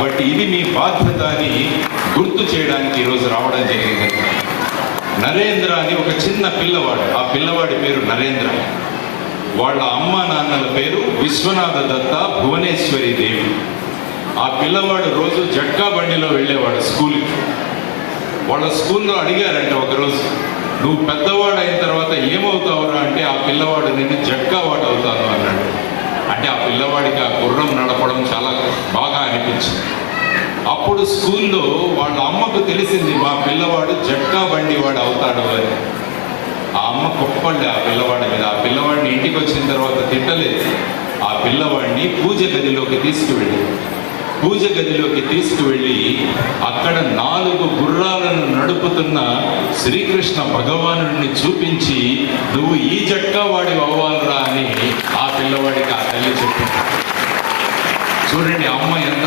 But ఇది మీ బాధ్యత అని గుర్తు చేయడానికి ఈరోజు రావడం జరిగింది. నరేంద్ర అని ఒక చిన్న పిల్లవాడు, ఆ పిల్లవాడి పేరు నరేంద్ర. వాళ్ళ అమ్మ నాన్నల పేరు విశ్వనాథ దత్త, భువనేశ్వరి దేవి. ఆ పిల్లవాడు రోజు జట్కా బండిలో వెళ్ళేవాడు స్కూల్కి. వాళ్ళ స్కూల్లో అడిగారంటే ఒకరోజు, నువ్వు పెద్దవాడు అయిన తర్వాత ఏమవుతావురా అంటే ఆ పిల్లవాడు నేను జట్కా వాడు అవుతాను అన్నాడు. అంటే ఆ పిల్లవాడికి ఆ గుర్రం నడపడం చాలా బాగా అనిపించింది. అప్పుడు స్కూల్లో వాళ్ళ అమ్మకు తెలిసింది మా పిల్లవాడు జట్కా బండి వాడు అవుతాడు అని. ఆ అమ్మ కొప్పండి ఆ పిల్లవాడి మీద. ఆ పిల్లవాడిని ఇంటికి వచ్చిన తర్వాత తిట్టలేదు. ఆ పిల్లవాడిని పూజ గదిలోకి తీసుకువెళ్ళి అక్కడ 4 గుర్రాలను నడుపుతున్న శ్రీకృష్ణ భగవానుడిని చూపించి నువ్వు ఈ జట్కా వాడి అవ్వాలరా అని ఆ పిల్లవాడికి ఆ తల్లి చెప్పింది. చూడండి అమ్మ ఎంత